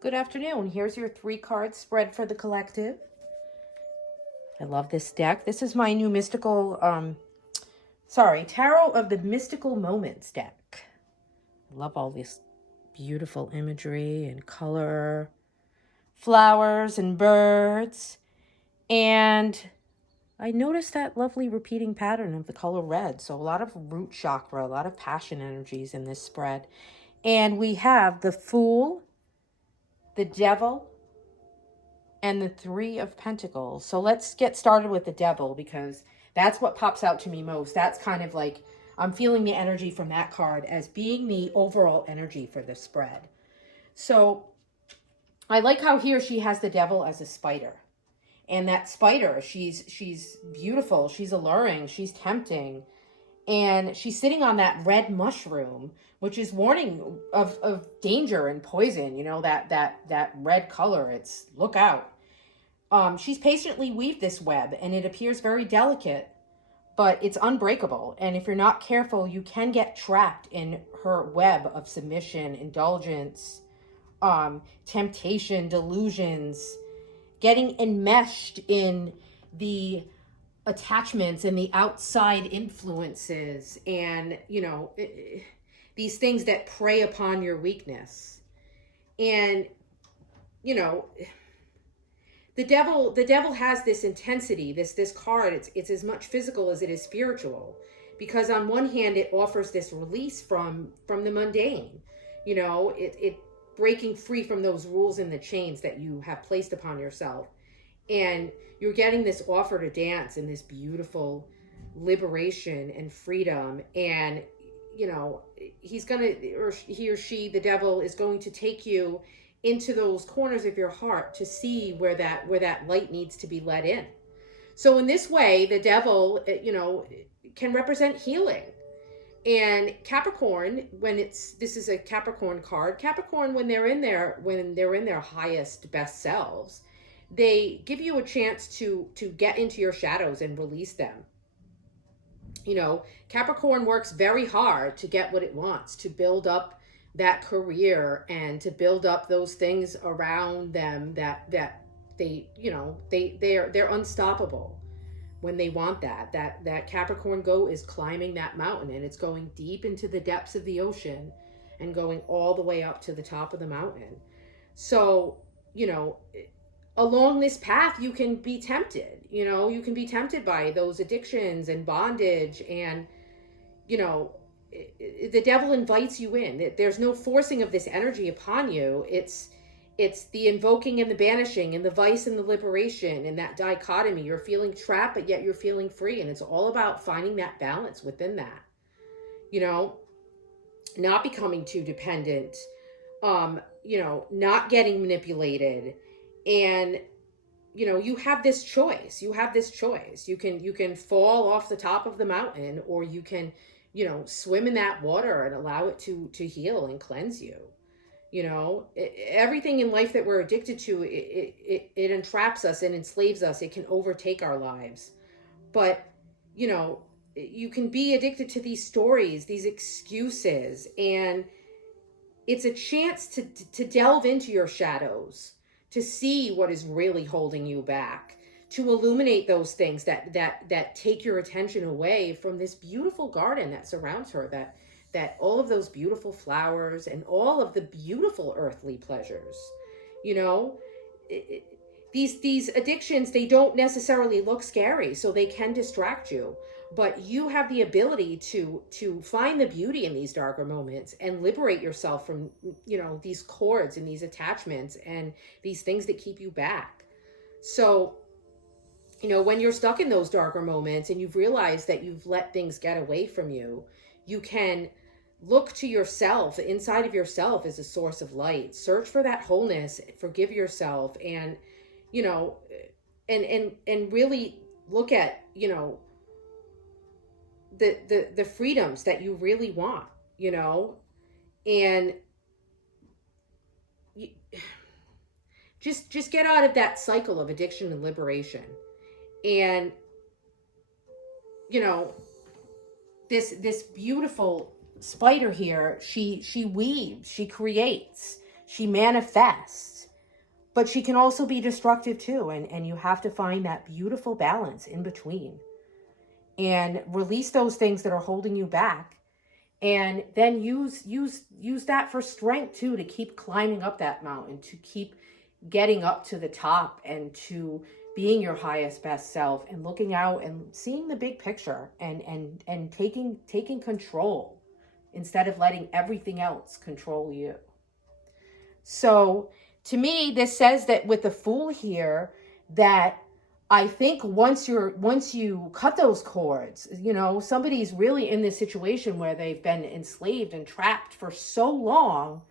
Good afternoon. Here's your 3-card spread for the collective. I love this deck. This is my new Tarot of the Mystical Moments deck. I love all this beautiful imagery and color, flowers and birds. And I noticed that lovely repeating pattern of the color red. So a lot of root chakra, a lot of passion energies in this spread. And we have the Fool, the Devil, and the 3 of Pentacles. So let's get started with the Devil, because that's what pops out to me most. That's kind of like, I'm feeling the energy from that card as being the overall energy for the spread. So I like how here she has the Devil as a spider. And that spider, she's beautiful, she's alluring, she's tempting. And she's sitting on that red mushroom, which is warning of danger and poison. You know, that red color, it's look out. She's patiently weaved this web, and it appears very delicate, but it's unbreakable. And if you're not careful, you can get trapped in her web of submission, indulgence, temptation, delusions, getting enmeshed in the attachments and the outside influences, and these things that prey upon your weakness. And the devil has this intensity, this card. It's as much physical as it is spiritual, because on one hand it offers this release from the mundane. It breaking free from those rules and the chains that you have placed upon yourself. And you're getting this offer to dance in this beautiful liberation and freedom. And he's gonna, or he or she, the devil, is going to take you into those corners of your heart to see where that light needs to be let in. So in this way, the devil can represent healing. And Capricorn, this is a Capricorn card. Capricorn, when they're in their highest best selves, they give you a chance to get into your shadows and release them. Capricorn works very hard to get what it wants, to build up that career and to build up those things around them that they're unstoppable when they want that Capricorn is climbing that mountain, and it's going deep into the depths of the ocean and going all the way up to the top of the mountain. So along this path you can be tempted. You can be tempted by those addictions and bondage, and the devil invites you in. There's no forcing of this energy upon you. It's the invoking and the banishing, and the vice and the liberation, and that dichotomy. You're feeling trapped, but yet you're feeling free. And it's all about finding that balance within that. Not becoming too dependent, not getting manipulated. And you have this choice. You can fall off the top of the mountain, or you can swim in that water and allow it to heal and cleanse you. Everything in life that we're addicted to, it entraps us and enslaves us. It can overtake our lives. But you can be addicted to these stories, these excuses, and it's a chance to delve into your shadows, to see what is really holding you back, to illuminate those things that take your attention away from this beautiful garden that surrounds her, that all of those beautiful flowers and all of the beautiful earthly pleasures. These addictions, they don't necessarily look scary, so they can distract you, but you have the ability to find the beauty in these darker moments and liberate yourself from these cords and these attachments and these things that keep you back. So when you're stuck in those darker moments and you've realized that you've let things get away from you, you can look to yourself. Inside of yourself is a source of light. Search for that wholeness, forgive yourself, and and really look at the freedoms that you really want, and just get out of that cycle of addiction and liberation. And this beautiful spider here, she weaves, she creates, she manifests. but she can also be destructive too. And you have to find that beautiful balance in between and release those things that are holding you back. And then use that for strength too, to keep climbing up that mountain, to keep getting up to the top, and to being your highest best self, and looking out and seeing the big picture, and taking control instead of letting everything else control you. So to me, this says that with the Fool here, that I think once you cut those cords, somebody's really in this situation where they've been enslaved and trapped for so long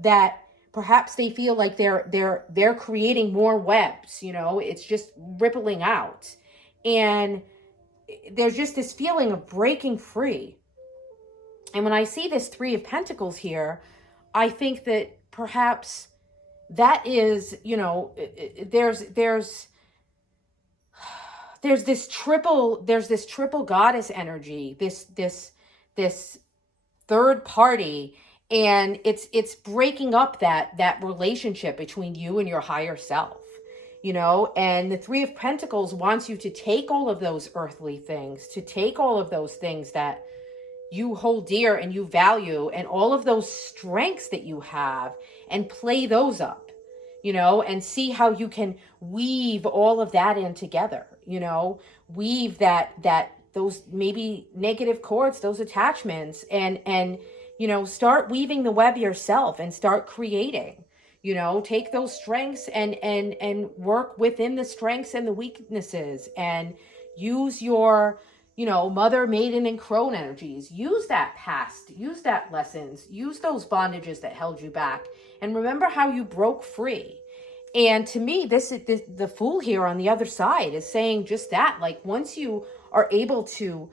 that perhaps they feel like they're creating more webs. It's just rippling out, and there's just this feeling of breaking free. And when I see this Three of Pentacles here, I think that perhaps that is, there's this triple goddess energy, this third party, and it's breaking up that relationship between you and your higher self. And the Three of Pentacles wants you to take all of those earthly things, to take all of those things that you hold dear and you value, and all of those strengths that you have, and play those up, and see how you can weave all of that in together, weave those maybe negative cords, those attachments, and start weaving the web yourself and start creating. Take those strengths and work within the strengths and the weaknesses, and use your mother, maiden, and crone energies. Use that past, use that lessons, use those bondages that held you back, and remember how you broke free. And to me, the Fool here on the other side is saying just that. Like, once you are able to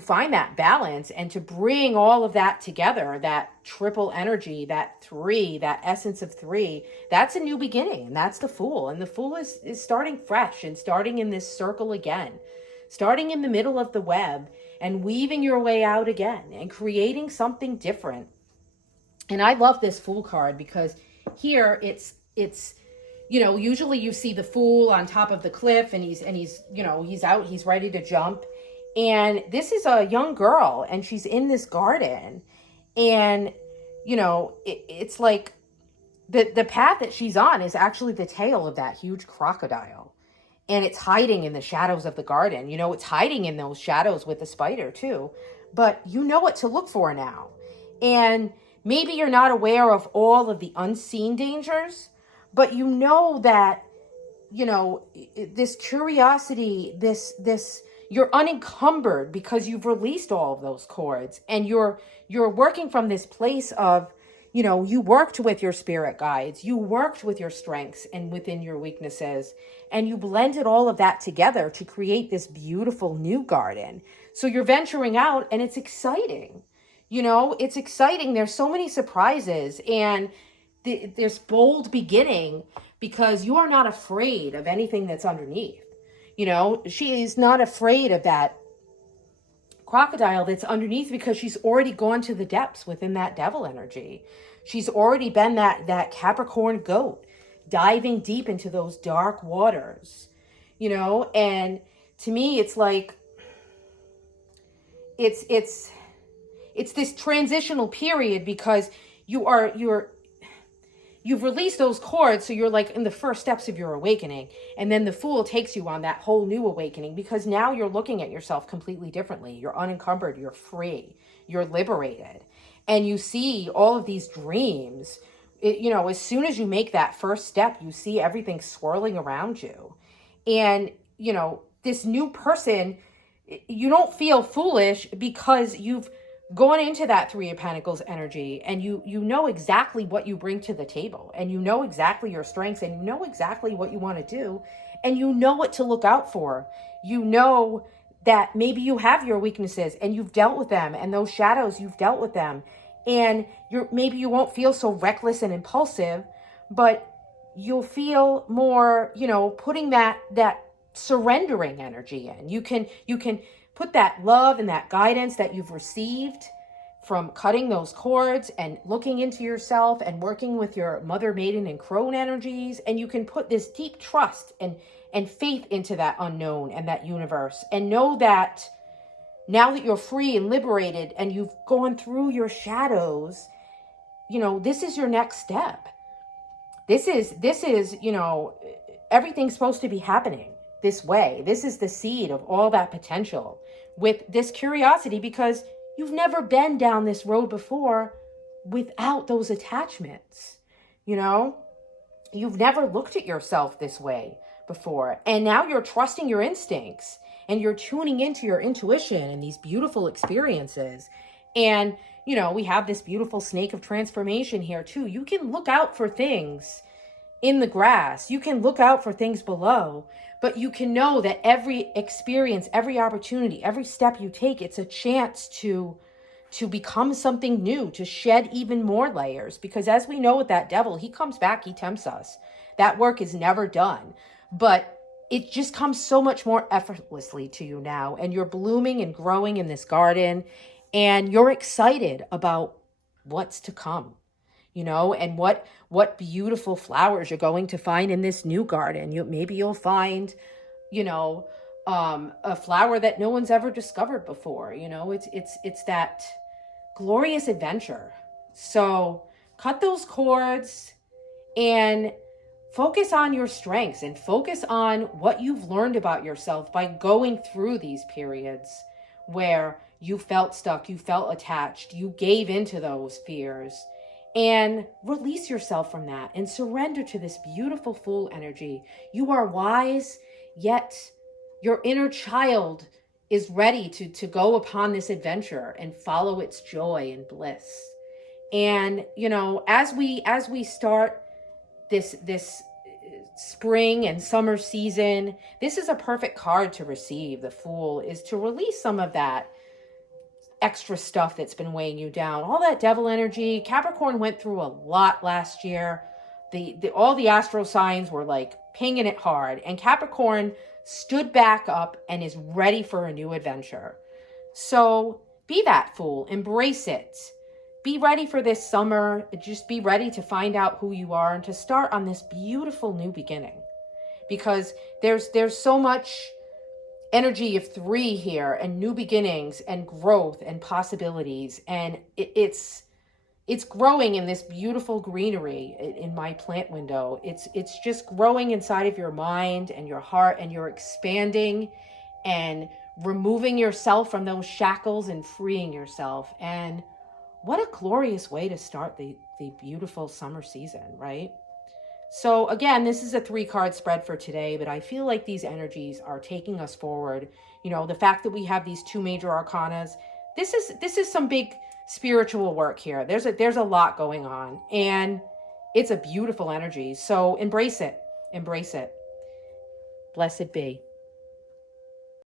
find that balance and to bring all of that together, that triple energy, that three, that essence of three, that's a new beginning. And that's the Fool. And the Fool is starting fresh and starting in this circle again, starting in the middle of the web and weaving your way out again and creating something different. And I love this Fool card because here it's usually you see the Fool on top of the cliff, and he's out, he's ready to jump. And this is a young girl, and she's in this garden, and it's like the path that she's on is actually the tail of that huge crocodile, and it's hiding in the shadows of the garden. It's hiding in those shadows with the spider too, but you know what to look for now. And maybe you're not aware of all of the unseen dangers, but that this curiosity, this you're unencumbered because you've released all of those cords, and you're working from this place of, you worked with your spirit guides, you worked with your strengths and within your weaknesses, and you blended all of that together to create this beautiful new garden. So you're venturing out, and it's exciting. It's exciting. There's so many surprises, and there's bold beginning, because you are not afraid of anything that's underneath. She is not afraid of that crocodile that's underneath, because she's already gone to the depths within that devil energy. She's already been that Capricorn goat, diving deep into those dark waters, and to me, it's like, it's this transitional period, because you've released those cords, so you're like in the first steps of your awakening. And then the Fool takes you on that whole new awakening, because now you're looking at yourself completely differently. You're unencumbered, you're free, you're liberated. And you see all of these dreams. As soon as you make that first step, you see everything swirling around you. And, this new person, you don't feel foolish, because you've going into that Three of Pentacles energy, and you know exactly what you bring to the table, and you know exactly your strengths, and you know exactly what you want to do, and you know what to look out for. You know that maybe you have your weaknesses, and you've dealt with them, and those shadows, you've dealt with them, and maybe you won't feel so reckless and impulsive, but you'll feel more, putting that surrendering energy in. You can put that love and that guidance that you've received from cutting those cords and looking into yourself and working with your mother, maiden, and crone energies. And you can put this deep trust and faith into that unknown and that universe, and know that now that you're free and liberated and you've gone through your shadows, this is your next step. This is, everything's supposed to be happening this way. This is the seed of all that potential with this curiosity, because you've never been down this road before without those attachments. You've never looked at yourself this way before. And now you're trusting your instincts and you're tuning into your intuition and these beautiful experiences. And, we have this beautiful snake of transformation here too. You can look out for things in the grass. You can look out for things below, but you can know that every experience, every opportunity, every step you take, it's a chance to become something new, to shed even more layers. Because as we know with that devil, he comes back, he tempts us. That work is never done, but it just comes so much more effortlessly to you now. And you're blooming and growing in this garden, and you're excited about what's to come, and what beautiful flowers you're going to find in this new garden. Maybe you'll find, a flower that no one's ever discovered before. It's that glorious adventure. So cut those cords and focus on your strengths and focus on what you've learned about yourself by going through these periods where you felt stuck, you felt attached, you gave into those fears, and release yourself from that and surrender to this beautiful Fool energy. You are wise, yet your inner child is ready to go upon this adventure and follow its joy and bliss. And, as we start this spring and summer season, this is a perfect card to receive. The Fool is to release some of that extra stuff that's been weighing you down, all that devil energy. Capricorn went through a lot last year. All the astro signs were like pinging it hard, and Capricorn stood back up and is ready for a new adventure. So be that Fool, embrace it. Be ready for this summer. Just be ready to find out who you are and to start on this beautiful new beginning, because there's so much energy of 3 here, and new beginnings and growth and possibilities. And it's growing in this beautiful greenery in my plant window. It's just growing inside of your mind and your heart, and you're expanding and removing yourself from those shackles and freeing yourself. And what a glorious way to start the beautiful summer season, right? So again, this is a 3-card spread for today, but I feel like these energies are taking us forward. The fact that we have these 2 major arcanas, this is some big spiritual work here. There's a lot going on, and it's a beautiful energy. So embrace it. Blessed be.